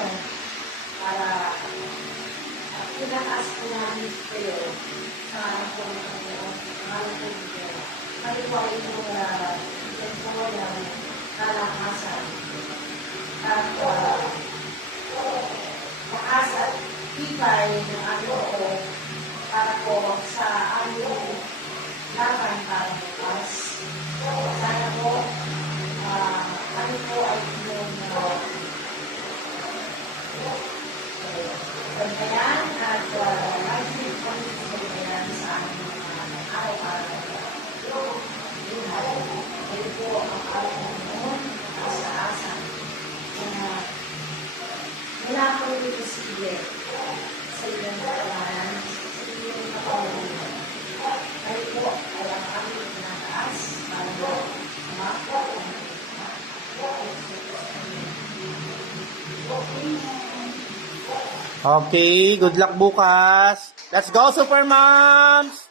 ano, para pinataas ko namin kayo sa araw ko ng Panginoon, sa araw ko ng Diyos. Maliwalin mo na ito po ng kalakasan. At lakas at tibay ng ano ko para po sa aming laban para bukas. Sana po, kami po ay yung bantayan at lagi kami bantayan sa aming araw-araw. Ito po ang araw ng asa-asa. Wala ko ito sige sa iyong kalaman, sa iyong kapawalian. Kayo po ay ang aming pinataas para mo mako ang Okay, good luck bukas. Let's go, Super Moms!